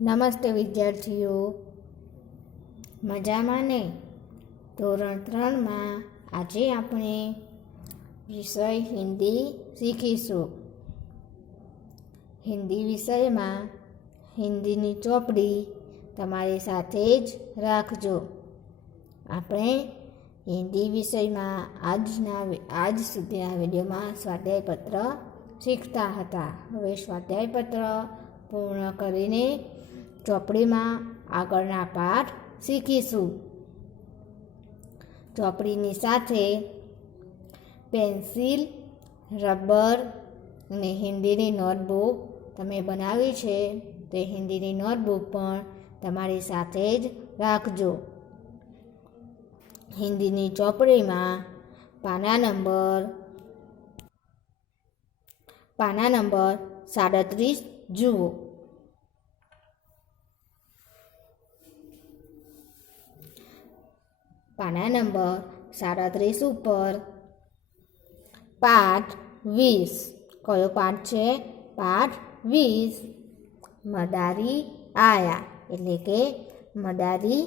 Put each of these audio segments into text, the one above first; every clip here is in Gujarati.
નમસ્તે વિદ્યાર્થીઓ, મજામાં ને? ધોરણ 3માં આજે આપણે વિષય હિન્દી શીખીશું. હિન્દી વિષયમાં હિન્દીની ચોપડી તમારી સાથે જ રાખજો. આપણે હિન્દી વિષયમાં આજ સુધીના વિડીયોમાં સ્વાધ્યાયપત્ર શીખતા હતા. હવે સ્વાધ્યાયપત્ર પૂર્ણ કરીને ચોપડીમાં આગળના પાઠ શીખીશું. ચોપડીની સાથે પેન્સિલ, રબર અને હિન્દીની નોટબુક તમે બનાવી છે તે હિન્દીની નોટબુક પણ તમારી સાથે જ રાખજો. હિન્દીની ચોપડીમાં પાના નંબર 37 જુઓ. પાના નંબર 37 ઉપર પાઠ 20. કયો પાઠ છે? પાઠ 20. મદારી આયા એટલે કે મદારી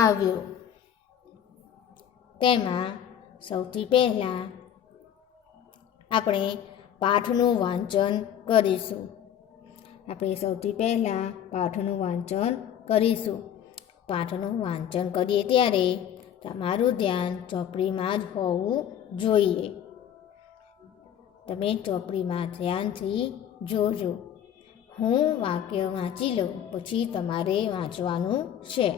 આવ્યો. તેમાં સૌથી પહેલાં આપણે પાઠનું વાંચન કરીશું. પાઠનું વાંચન કરીએ ત્યારે તમારું ધ્યાન ચોપડીમાં જ હોવું જોઈએ. તમે ચોપડીમાં ધ્યાનથી જોજો. હું વાક્ય વાંચી લઉં પછી તમારે વાંચવાનું છે.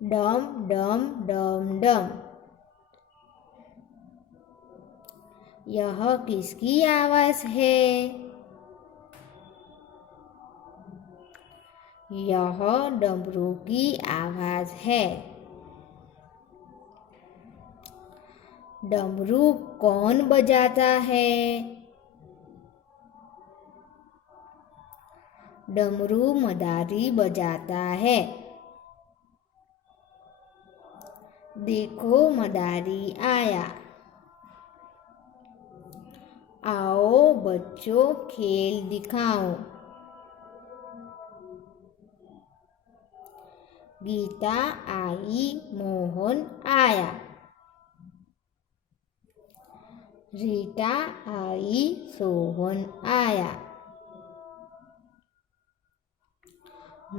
ડમ ડમ ડમ ડમ. यह किसकी आवाज़ है? यह डमरू की आवाज़ है. डमरू कौन बजाता है? डमरू मदारी बजाता है. देखो मदारी आया. आओ बच्चों खेल दिखाओ. गीता आई, मोहन आया. रीटा आई, सोहन आया.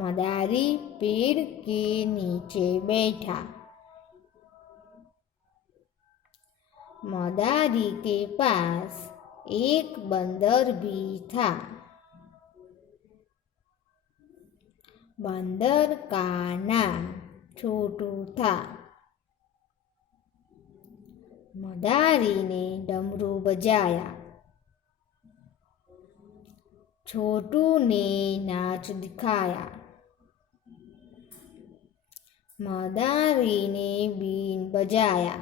मदारी पेड़ के नीचे बैठा. मदारी के पास एक बंदर भी था. बंदर का नाम छोटू था. मदारी ने डमरू बजाया. छोटू ने नाच दिखाया. मदारी ने बीन बजाया.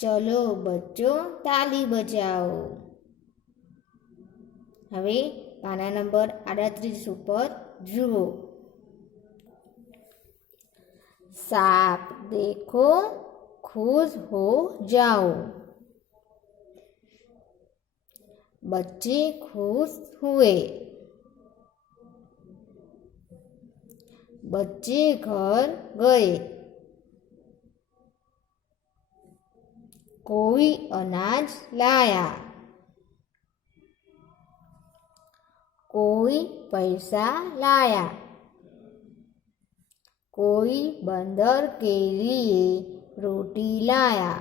चलो बच्चों ताली बजाओ. હવે પાના નંબર 38 ઉપર જુઓ. सांप देखो खुश हो जाओ. बच्चे खुश हुए. बच्चे घर गए. कोई अनाज लाया. कोई पैसा लाया. कोई बंदर के लिए रोटी लाया.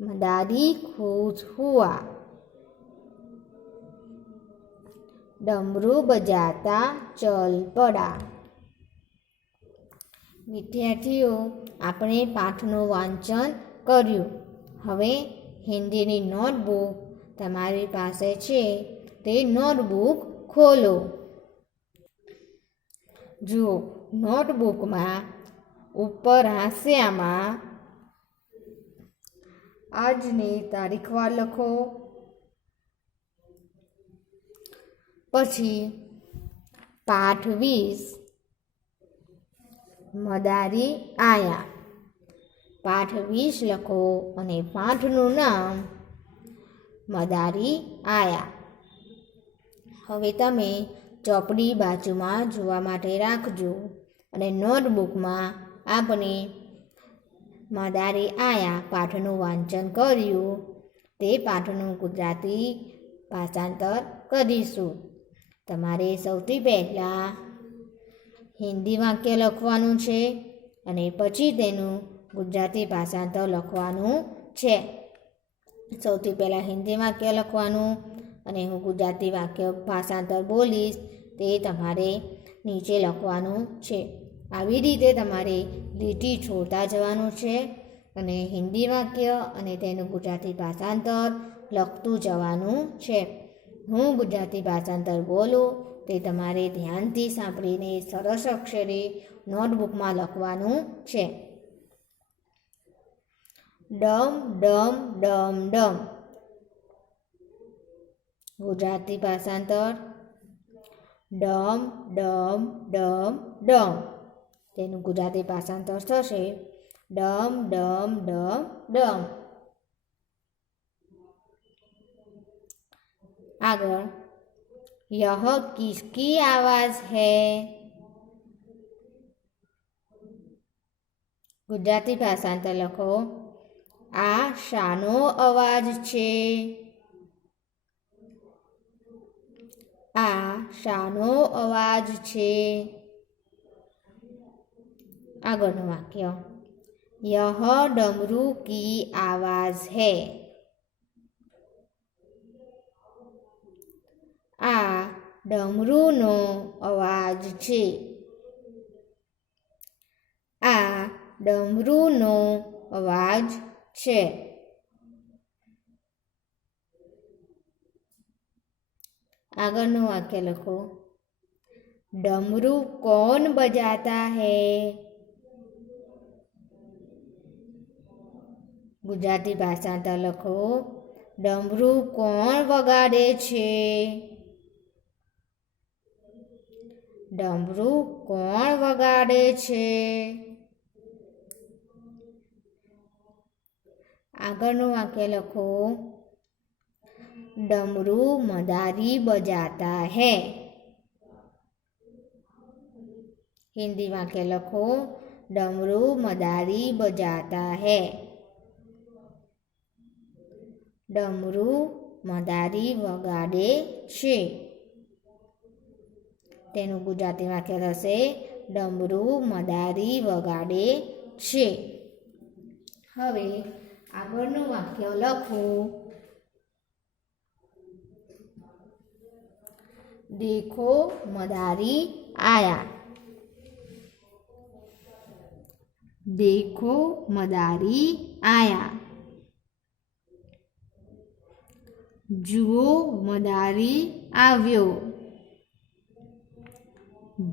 मदारी खुश हुआ. डमरू बजाता चल पड़ा. વિદ્યાર્થીઓ, આપણે પાઠનું વાંચન કર્યું. હવે હિન્દીની નોટબુક તમારી પાસે છે તે નોટબુક ખોલો. જુઓ, નોટબુકમાં ઉપર હાંસિયામાં આજની તારીખવાર લખો. પછી પાઠ 20 મદારી આયા. પાઠ 20 લખો અને પાઠનું નામ મદારી આયા. હવે તમે ચોપડી બાજુમાં જોવા માટે રાખજો અને નોટબુકમાં આપણે મદારી આયા પાઠનું વાંચન કર્યું તે પાઠનું ગુજરાતી ભાષાંતર કરીશું. તમારે સૌથી પહેલાં હિન્દી વાક્ય લખવાનું છે અને પછી તેનું ગુજરાતી ભાષાંતર લખવાનું છે. સૌથી પહેલાં હિન્દી વાક્ય લખવાનું અને હું ગુજરાતી વાક્ય ભાષાંતર બોલીશ તે તમારે નીચે લખવાનું છે. આવી રીતે તમારે લીટી છોડતા જવાનું છે અને હિન્દી વાક્ય અને તેનું ગુજરાતી ભાષાંતર લખતું જવાનું છે. હું ગુજરાતી ભાષાંતર બોલું તે તમારે ધ્યાનથી સાંભળીને સરસ અક્ષરે નોટબુકમાં લખવાનું છે. ડમ ડમ ડમ ડમ. ગુજરાતી ભાષાંતર ડમ ડમ ડમ ડમ. તેનું ગુજરાતી ભાષાંતર થશે ડમ ડમ ડમ ડમ. આગળ यह किसकी आवाज है? ગુજરાતી ભાષાંતર લખો આ શાનો અવાજ છે? આ શાનો અવાજ છે? આગળનું વાક્ય यह डमरू की आवाज है. આ ડમરૂનો અવાજ છે. આ ડમરૂનો અવાજ છે. આગળનું વાક્ય લખો डमरू कौन बजाता है? ગુજરાતી ભાષાંતર લખો ડમરું કોણ વગાડે છે? ડમરું કોણ વગાડે છે? આગળનું વાક્ય લખો डमरू मदारी बजाता है. हिंदी वाक्य लखो डमरू मदारी बजाता है. डमरू मदारी वगाड़े छे. तेनुं गुजराती वाक्य थशे डमरू मदारी वगाड़े छे. हवे आगळनुं वाक्य लखो देखो मदारी आया. देखो मदारी आया. जुओ मदारी आव्यो.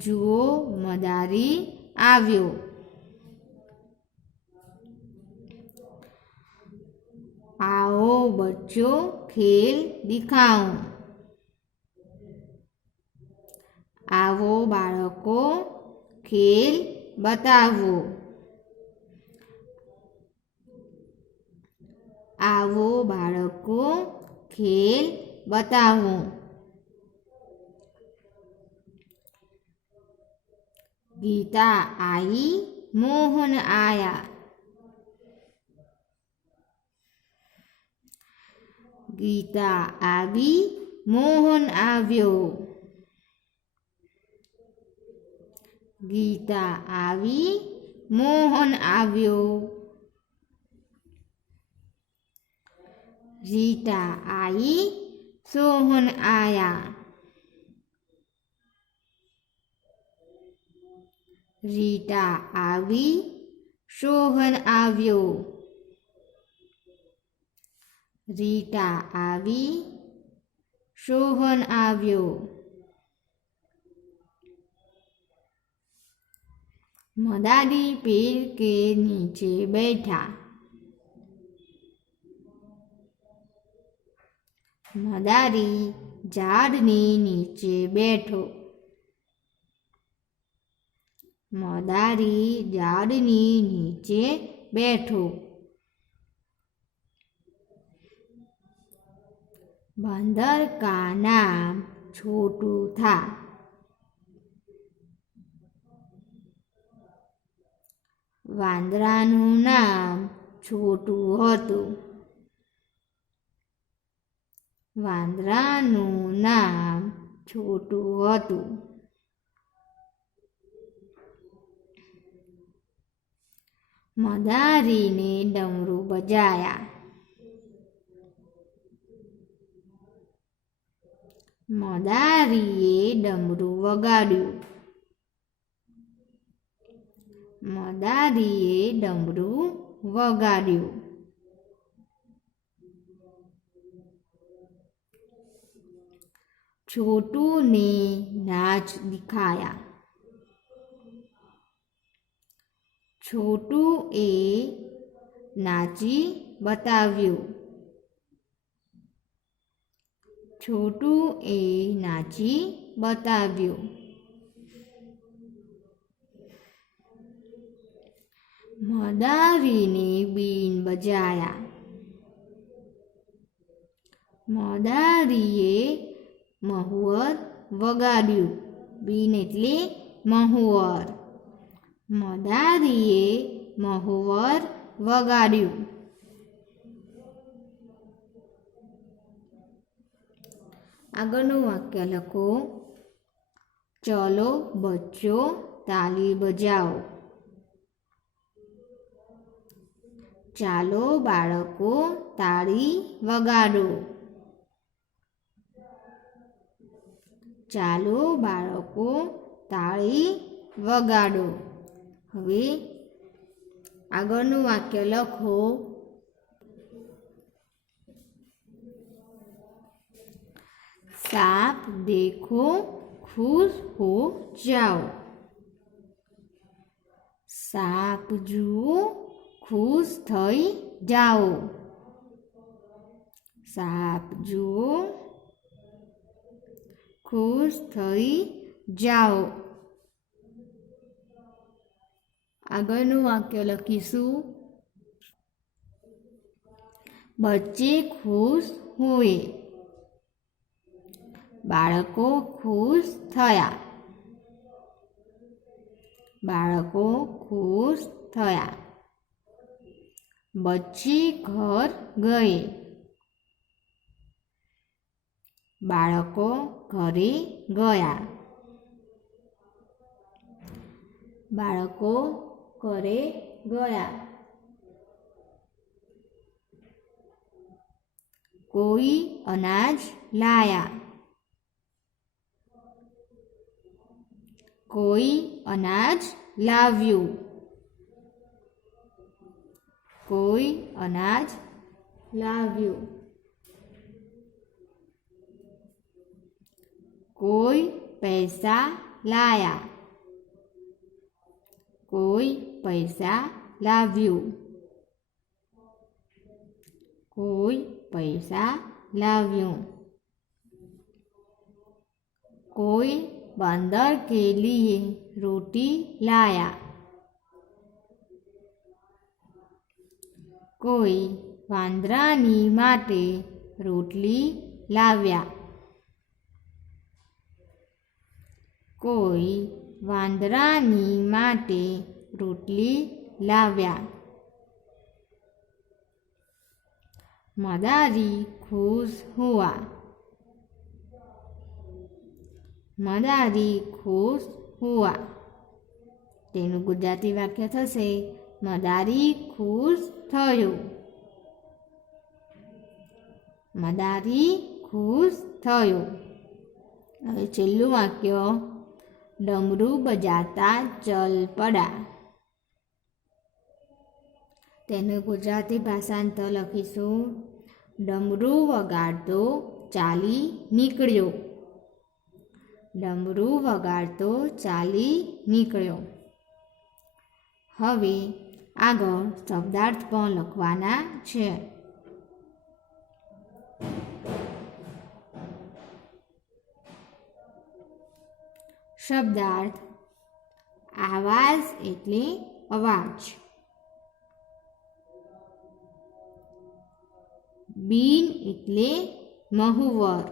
जुओ मदारी आव्यो. आओ बच्चों खेल दिखाऊं. आवो बाळको खेल बतावो. आवो बाळको खेल बतावो. गीता आई मोहन आया. गीता आवी मोहन आव्यो. गीता आवी मोहन आव्यो. रीता आई सोहन आया. रीता आवी सोहन आव्यो. रीता आवी सोहन आव्यो. मदारी पेड़ के नीचे बैठा. मदारी झाड़नी नीचे बैठो. मदारी झाड़नी नीचे बैठो. बंदर का नाम छोटू था। वांदराનું નામ છોટું હતું। વાંદરાનું નામ છોટું હતું। મદારીને ડમરું બજાયા। મદારીએ ડમરું વગાડ્યું। મદારીએ ડમરું વગાડ્યું। छोटू ने नाच दिखाया। छोटू ए नाची बताव्યું। छोटू ए नाची बताव्યું। મદારીને બીન બજાયા। મદારીએ મહુવર વગાડ્યું। બીન એટલે મહુવર। મદારીએ મહુવર વગાડ્યું। આગળનું વાક્ય લખો। ચલો બચ્ચો તાલી બજાવો। ચાલો બાળકો તાળી વગાડો। ચાલો બાળકો તાળી વગાડો। હવે આગળનું વાક્ય લખો। सांप देखो खुश हो जाओ। सांप जुओ खुश थई जाओ। सांप जुओ खुश थई जाओ। આગળનું વાક્ય લખીશું। બચ્ચે ખુશ હુએ। બાળકો ખુશ થયા। બાળકો ખુશ થયા। બચ્ચે ઘર ગયે। બાળકો ઘરે ગયા। બાળકો ઘરે ગયા। કોઈ અનાજ લાયા। કોઈ અનાજ લાવ્યું। કોઈ અનાજ લાવ્યું। કોઈ પૈસા લાયા। કોઈ પૈસા લાવ્યું। કોઈ પૈસા લાવ્યું। कोई बंदर के लिए रोटी लाया। कोई वांदरानी माटे रोटली लाव्या। कोई वांदरानी माटे रोटली लाव्या। मदारी खुश हुआ। मदारी खुश हुआ। तेनु गुजराती वाक्य थशे मदारी खुश थयो। मदारी खुश थयो। हवे छेल्लुं वाक्य डमरू बजाता चल पड़ा। तेनु गुजराती भाषांतर लखीशुं। डमरू वगाड़तो चाली નીકળ્યો। डमरू वगाड़तो चाली નીકળ્યો। હવે આગળ શબ્દાર્થ પણ લખવાના છે। શબ્દાર્થ આવાજ એટલે અવાજ। बीन એટલે મહુવર.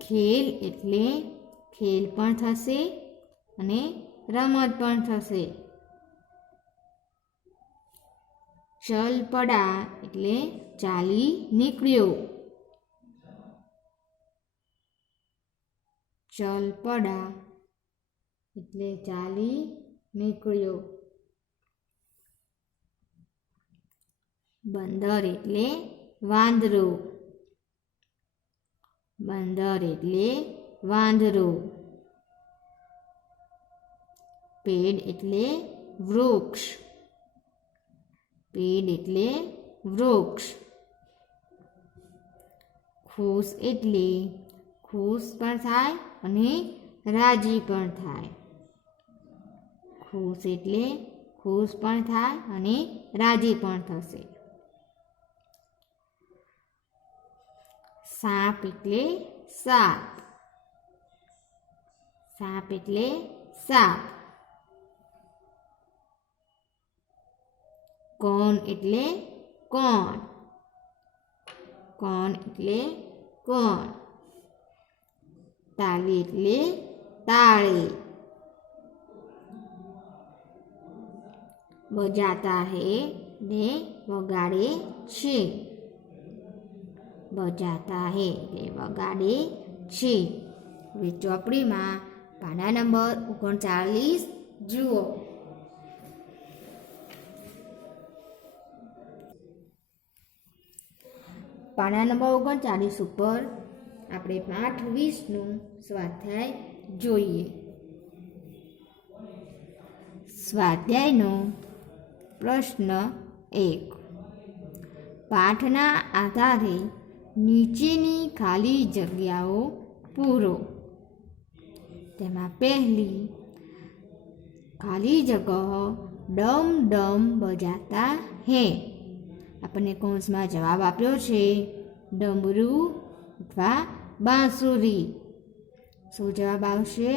ખેલ એટલે ખેલ પણ થશે અને રમત પણ થશે. ચલ પડા એટલે ચાલી નીકળ્યો. ચલ પડા એટલે ચાલી નીકળ્યો. બંદર એટલે વાંદરો. બંદર એટલે વાંદરો. પેડ એટલે વૃક્ષ. પેડ એટલે વૃક્ષ. ખુશ એટલે ખુશ પણ થાય અને રાજી પણ થાય. ખુશ એટલે ખુશ પણ થાય અને રાજી પણ થશે. સાપ એટલે સાપ. સાપ એટલે સાપ. કોણ એટલે કોણ. કોણ એટલે કોણ. તાલી એટલે તાળી. બજાતા હે ને વગાડે છે. બજાતા હે એટલે વગાડે છે. હવે ચોપડીમાં પાના નંબર 39 જુઓ. પાના નંબર 39 ઉપર આપણે પાઠ 20નું સ્વાધ્યાય જોઈએ. સ્વાધ્યાયનો પ્રશ્ન 1. પાઠના આધારે નીચેની ખાલી જગ્યાઓ પૂરો. તેમાં પહેલી ખાલી જગ્યાઓ ડમ ડમ બજાતા હે. આપણને કૌંસમાં જવાબ આપ્યો છે ડમરું અથવા બાંસુરી. શું જવાબ આવશે?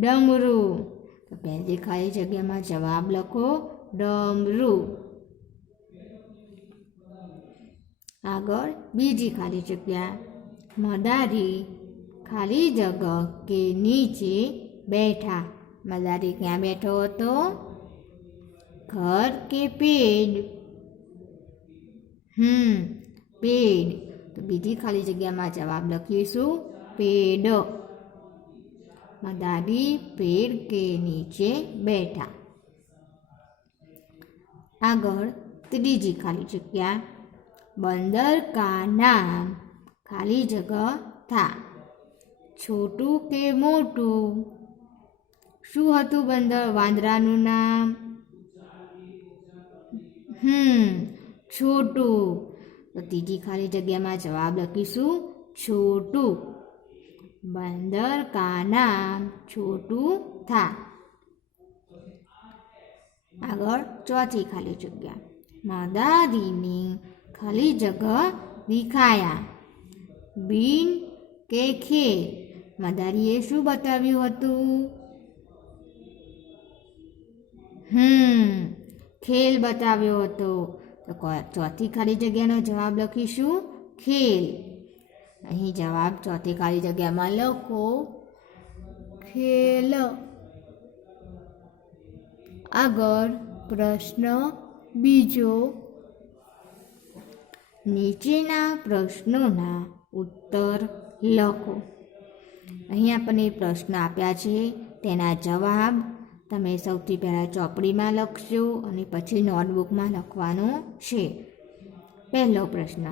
ડમરું. તો પહેલી ખાલી જગ્યામાં જવાબ લખો ડમરું. આગળ બીજી ખાલી જગ્યા મદારી ખાલી જગ્યા કે નીચે બેઠા. મદારી ક્યાં બેઠો હતો? ઘર કે પેડ? પેડ. તો બીજી ખાલી જગ્યામાં જવાબ લખીશું પેડ. મદારી પેડ કે નીચે બેઠા. આગળ ત્રીજી ખાલી જગ્યા बंदर का नाम खाली जगह था. छोटू के मोटू. શું હતું બંદર વાંદરાનું નામ? છોટું. તો ત્રીજી ખાલી જગ્યામાં જવાબ લખીશું છોટું. બંદર કા નામ છોટું થા. આગળ ચોથી ખાલી જગ્યા મદારીની ખાલી જગહ દિખાયા. બીન કે ખેલ. મદારીએ શું બતાવ્યું હતું? ખેલ બતાવ્યો હતો. તો ચોથી ખાલી જગ્યાનો જવાબ લખીશું ખેલ. અહીં જવાબ ચોથી ખાલી જગ્યામાં લખો ખેલ. આગળ પ્રશ્ન બીજો. નીચેના પ્રશ્નોના ઉત્તર લખો. અહીં આપણને પ્રશ્ન આપ્યા છે તેના જવાબ તમે સૌથી પહેલાં ચોપડીમાં લખશો અને પછી નોટબુકમાં લખવાનો છે. પહેલો પ્રશ્ન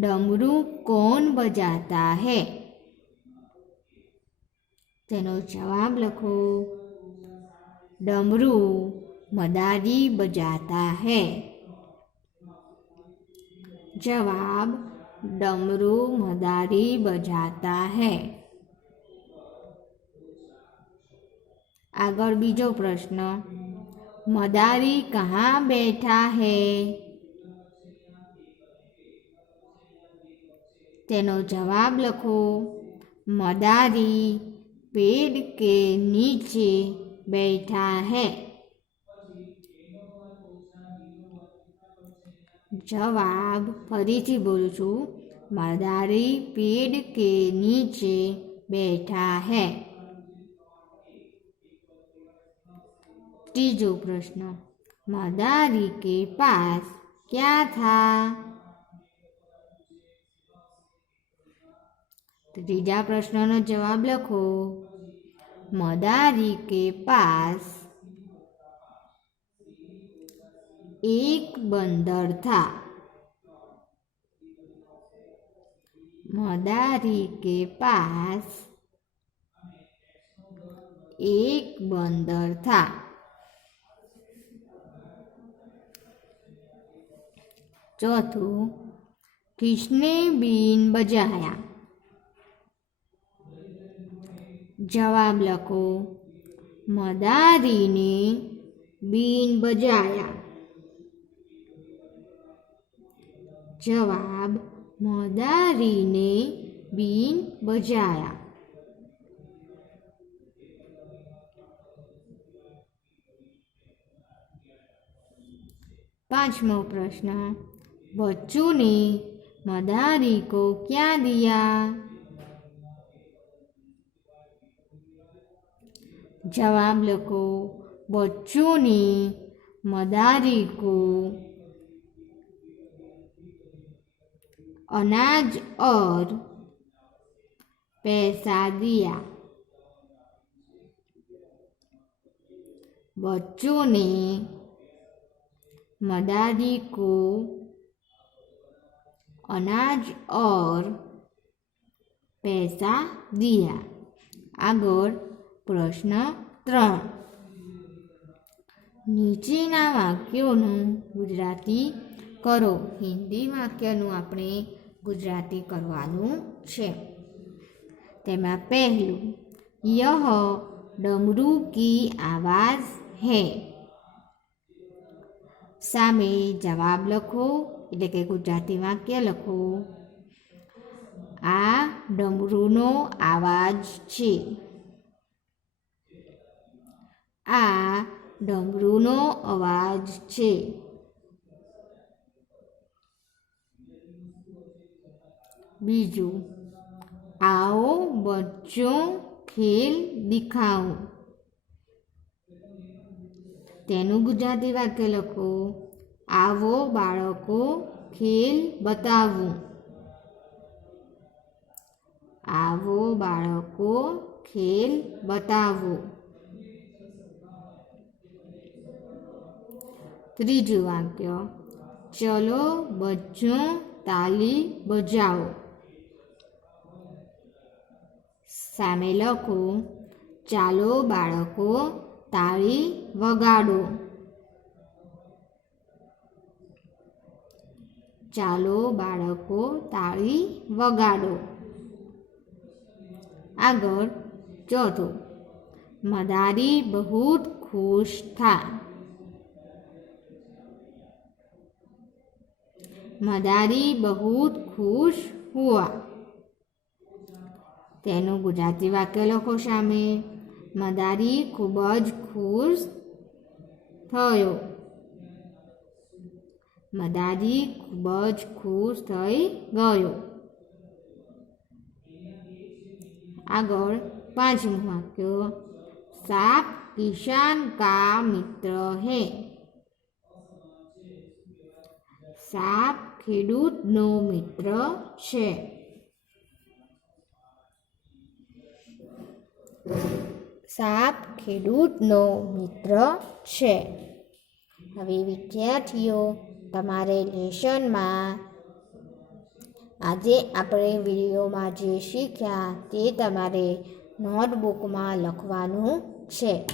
ડમરું કોણ બજાતા હૈ? તેનો જવાબ લખો डमरू मदारी बजाता है. जवाब डमरू मदारी बजाता है. आगर बीजो प्रश्न मदारी कहाँ बैठा है? तेनो जवाब लखो मदारी पेड़ के नीचे बैठा है. जवाब फरीथी बोलूं छूं, मदारी पेड़ के नीचे बैठा है। तीजो प्रश्न, मदारी के पास क्या था? तीजा प्रश्ननो जवाब लखो, मदारी के पास एक बंदर था। मदारी के पास एक बंदर था। चौथु, किसने बीन बजाया? जवाब लखो, मदारी ने बीन बजाया। जवाब, मदारी ने बीन बजाया। पांचवा प्रश्न, बच्चों ने मदारी को क्या दिया? जवाब लिखो, बच्चों ने मदारी को अनाज और पैसा दिया। बच्चों ने मदारी को अनाज और पैसा दिया। आगळ प्रश्न 3, નીચેના વાક્યોનું ગુજરાતી કરો। હિન્દી વાક્યનું આપણે ગુજરાતી કરવાનું છે। તેમાં પહેલું, यह डमरू की आवाज़ है। सामे जवाब लखो, એટલે કે ગુજરાતી વાક્ય લખો, આ ડમરૂનો આવાજ છે। આ ડમરૂનો અવાજ છે। બીજું, आओ बच्चों खेल दिखाओ। तेनु गुजराती वाक्य लखो, आवो बाळको खेल बतावो। आवो बाळको खेल बतावो। त्रीजું वाक्य, चलो बच्चों ताली बजाओ। सामे लखो, चालो बाळको ताળી वगाड़ो। चालो बाळको ताળી वगाड़ो। आगळ चौथो, मदारी बहुत खुश था। मदारी बहुत खुश हुआ। तेनु गुजराती वाक्य लखो सामे, मदारी खूब ज खुश थयो। मदारी खूब ज खुश थई गयो। आगळ पांचमुं वाक्य, सांप किसान का मित्र है। सांप खेडूतनो मित्र छे। साप खेडूतनो मित्र छे। हवे विद्यार्थीओ, तमारे लेसन में आजे आपणे विडियो में जे शीख्या ते तमारे नोटबुक में लखवानुं छे।